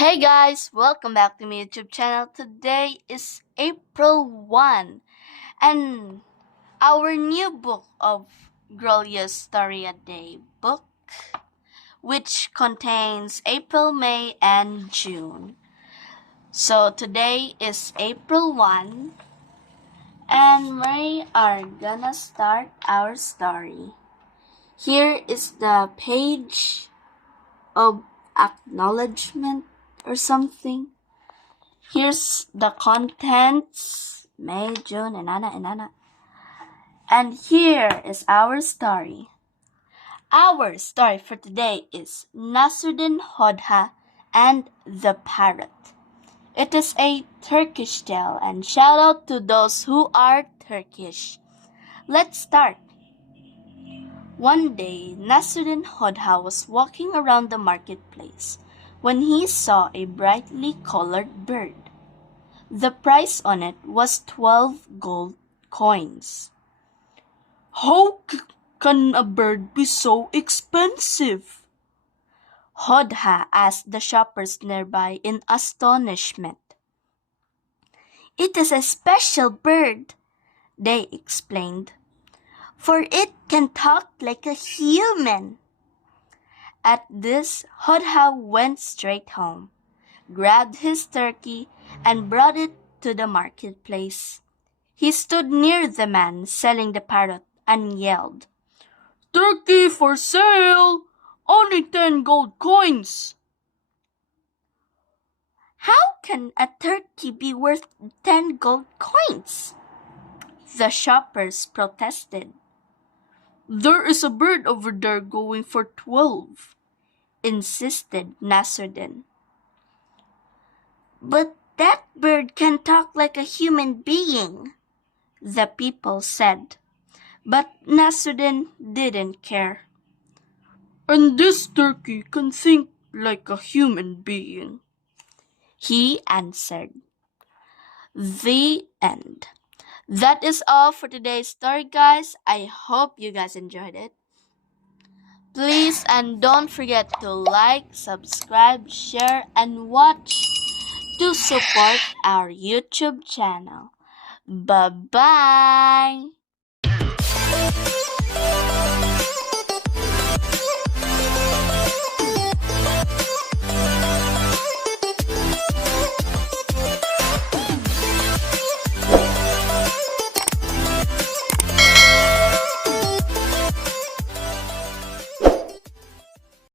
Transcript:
Hey guys, welcome back to my YouTube channel. Today is April 1 and our new book of Groiler's Story a Day book, which contains April, May, and June. So today is April 1 and we are gonna start our story. Here is the page of acknowledgement or something. Here's the contents, May, June, and. And here is our story. Our story for today is Nasreddin, Hodja, and the Parrot. It is a Turkish tale, and shout out to those who are Turkish. Let's start. One day, Nasreddin Hodja was walking around the marketplace when he saw a brightly colored bird. The price on it was 12 gold coins. How can a bird be so expensive? Hodja asked the shoppers nearby in astonishment. It is a special bird, they explained, for it can talk like a human. At this, Hodja went straight home, grabbed his turkey, and brought it to the marketplace. He stood near the man selling the parrot and yelled, "Turkey for sale! Only 10 gold coins!" "How can a turkey be worth 10 gold coins?" the shoppers protested. "There is a bird over there going for 12, insisted Nasreddin. "But that bird can talk like a human being," the people said. But Nasreddin didn't care. "And this turkey can think like a human being," he answered. The end. That is all for today's story, guys. I hope you guys enjoyed it. Please and don't forget to like, subscribe, share, and watch to support our YouTube channel. Bye-bye!